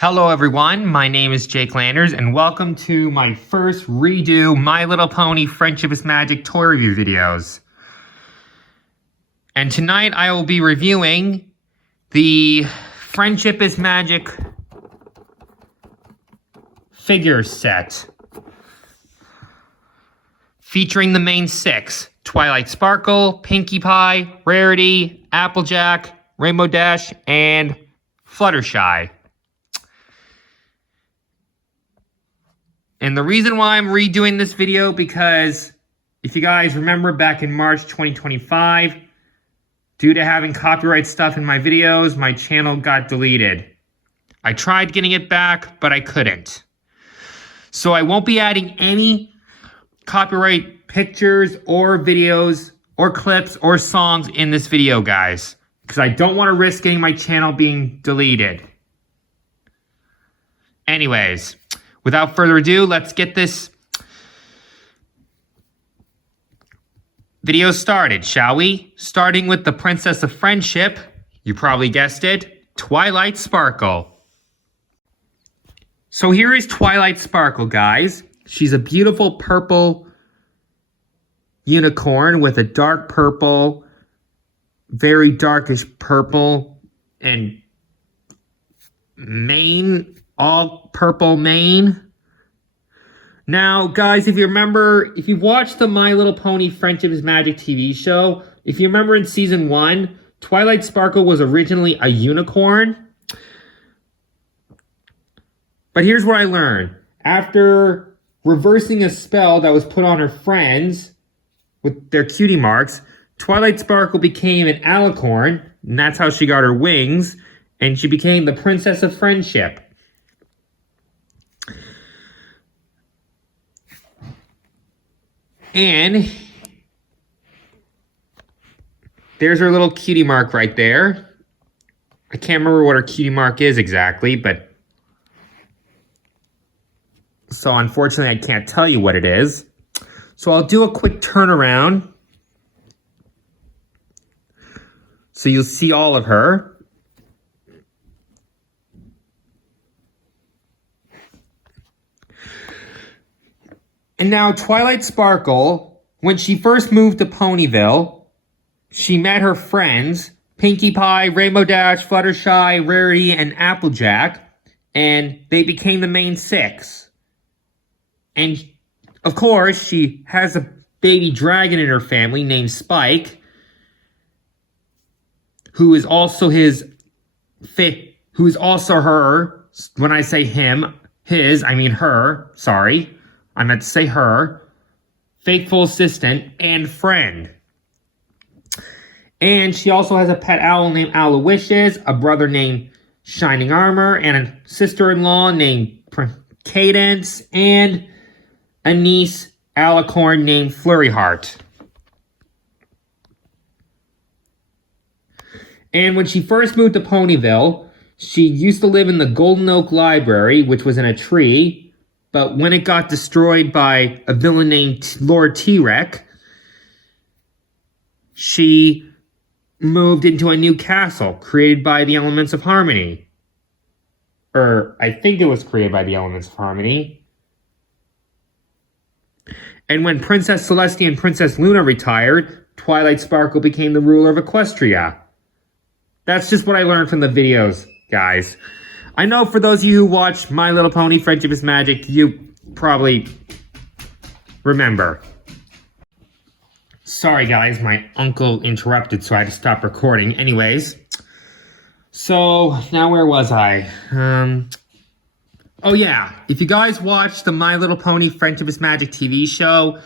Hello everyone, my name is Jake Landers and welcome to my first redo My Little Pony Friendship is Magic toy review videos. And tonight I will be reviewing the Friendship is Magic figure set. Featuring the main six: Twilight Sparkle, Pinkie Pie, Rarity, Applejack, Rainbow Dash, and Fluttershy. And the reason why I'm redoing this video, because if you guys remember back in March 2025, due to having copyright stuff in my videos, my channel got deleted. I tried getting it back, but I couldn't. So I won't be adding any copyright pictures or videos or clips or songs in this video, guys, because I don't want to risk getting my channel being deleted. Anyways, without further ado, let's get this video started, shall we? Starting with the Princess of Friendship, you probably guessed it, Twilight Sparkle. So here is Twilight Sparkle, guys. She's a beautiful purple unicorn with a dark purple, very darkish purple, and mane, all purple mane. Now, guys, if you remember, if you've watched the My Little Pony Friendship is Magic TV show, if you remember in season 1, Twilight Sparkle was originally a unicorn. But here's what I learned. After reversing a spell that was put on her friends with their cutie marks, Twilight Sparkle became an alicorn, and that's how she got her wings, and she became the Princess of Friendship. And there's her little cutie mark right there. I can't remember what her cutie mark is exactly, but so unfortunately I can't tell you what it is. So I'll do a quick turnaround so you'll see all of her. And now Twilight Sparkle, when she first moved to Ponyville, she met her friends, Pinkie Pie, Rainbow Dash, Fluttershy, Rarity, and Applejack, and they became the main six. And, of course, she has a baby dragon in her family named Spike, who is also her, when I say him, his, I mean her, sorry. I meant to say her, faithful assistant, and friend. And she also has a pet owl named Aloysius, a brother named Shining Armor, and a sister-in-law named Cadence, and a niece, alicorn, named Flurryheart. And when she first moved to Ponyville, she used to live in the Golden Oak Library, which was in a tree. But when it got destroyed by a villain named Lord T-Rex, she moved into a new castle created by the Elements of Harmony. Or, I think it was created by the Elements of Harmony. And when Princess Celestia and Princess Luna retired, Twilight Sparkle became the ruler of Equestria. That's just what I learned from the videos, guys. I know for those of you who watch My Little Pony Friendship is Magic, you probably remember. Sorry guys, my uncle interrupted, so I had to stop recording. Anyways, so now where was I? Oh yeah, if you guys watch the My Little Pony Friendship is Magic TV show,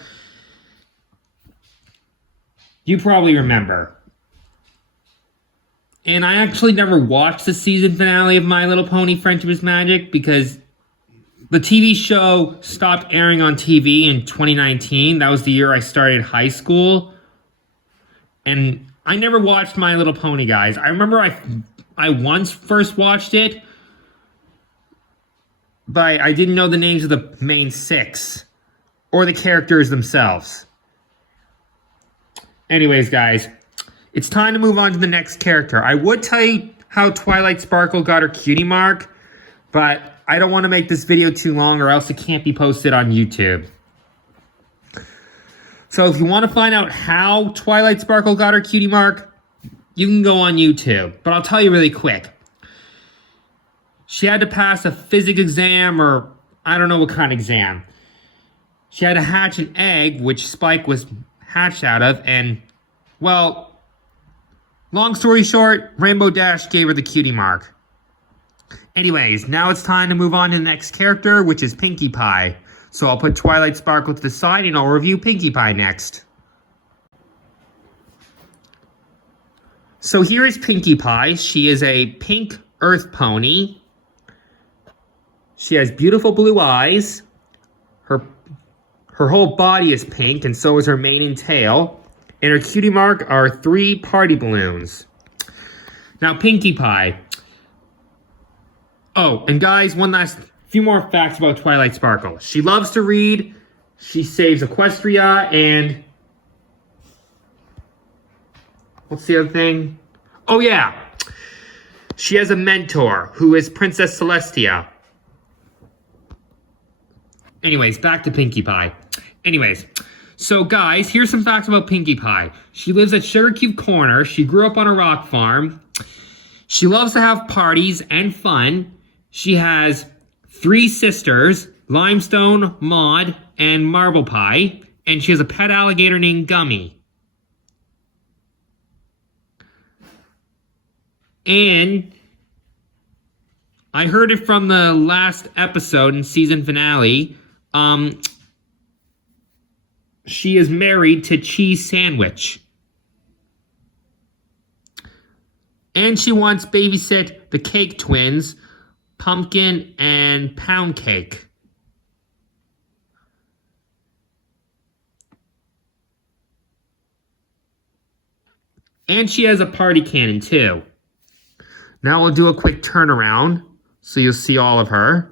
you probably remember. And I actually never watched the season finale of My Little Pony Friendship is Magic because the TV show stopped airing on TV in 2019. That was the year I started high school. And I never watched My Little Pony, guys. I remember I once first watched it, but I didn't know the names of the main six or the characters themselves. Anyways, guys, it's time to move on to the next character. I would tell you how Twilight Sparkle got her cutie mark, But I don't want to make this video too long or else it can't be posted on YouTube. So if you want to find out how Twilight Sparkle got her cutie mark, you can go on YouTube. But I'll tell you really quick. She had to pass a physics exam, or I don't know what kind of exam. She had to hatch an egg, which Spike was hatched out of, and, well, long story short, Rainbow Dash gave her the cutie mark. Anyways, now it's time to move on to the next character, which is Pinkie Pie. So I'll put Twilight Sparkle to the side and I'll review Pinkie Pie next. So here is Pinkie Pie. She is a pink earth pony. She has beautiful blue eyes. Her whole body is pink, and so is her mane and tail. And her cutie mark are 3 party balloons. Now, Pinkie Pie. Oh, and guys, one last few more facts about Twilight Sparkle. She loves to read. She saves Equestria, and what's the other thing? Oh, yeah. She has a mentor who is Princess Celestia. Anyways, back to Pinkie Pie. Anyways, so guys, here's some facts about Pinkie Pie. She lives at Sugar Cube Corner. She grew up on a rock farm. She loves to have parties and fun. She has 3 sisters, Limestone, Maud, and Marble Pie. And she has a pet alligator named Gummy. And I heard it from the last episode in season finale. She is married to Cheese Sandwich. And she wants babysit the Cake Twins, Pumpkin and Pound Cake. And she has a party cannon too. Now we'll do a quick turnaround so you'll see all of her.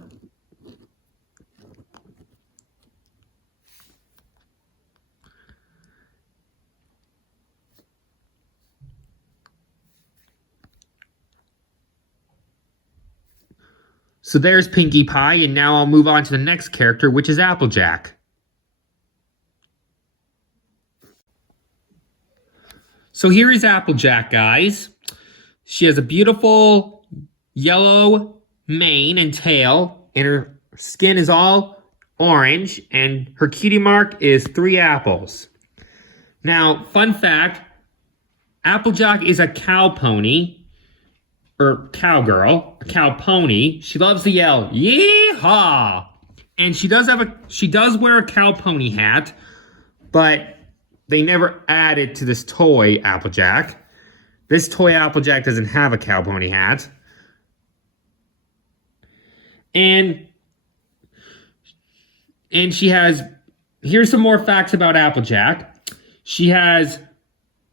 So there's Pinkie Pie, and now I'll move on to the next character, which is Applejack. So here is Applejack, guys. She has a beautiful yellow mane and tail, and her skin is all orange, and her cutie mark is 3 apples. Now, fun fact, Applejack is a cow pony. Or cowgirl, a cow pony. She loves to yell, "Yee-haw!" And she does wear a cow pony hat, but they never added to this toy Applejack. This toy Applejack doesn't have a cow pony hat. And she has, here's some more facts about Applejack. She has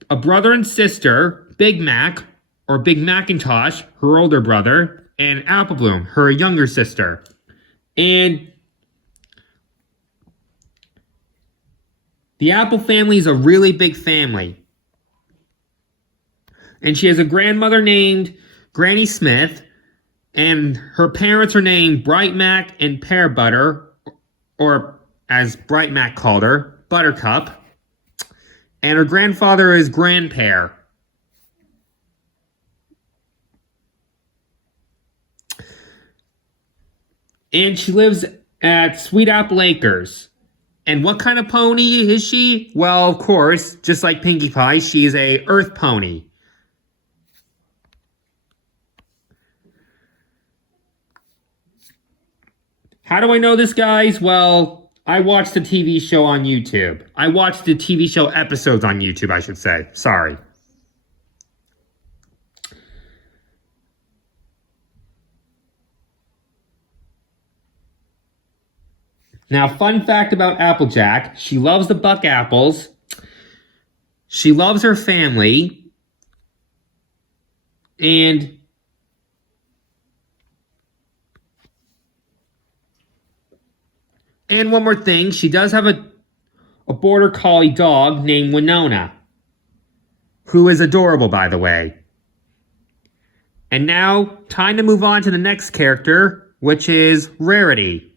a brother and sister, Big Mac, or Big Macintosh, her older brother, and Apple Bloom, her younger sister. And the Apple family is a really big family. And she has a grandmother named Granny Smith, and her parents are named Bright Mac and Pear Butter, or as Bright Mac called her, Buttercup. And her grandfather is Grandpear. And she lives at Sweet Apple Acres. And what kind of pony is she? Well, of course, just like Pinkie Pie, she is a earth pony. How do I know this, guys? Well, I watched the TV show on YouTube. I watched the TV show episodes on YouTube, I should say. Sorry. Now, fun fact about Applejack, she loves the buck apples. She loves her family. And one more thing, she does have a border collie dog named Winona, who is adorable, by the way. And now, time to move on to the next character, which is rarity.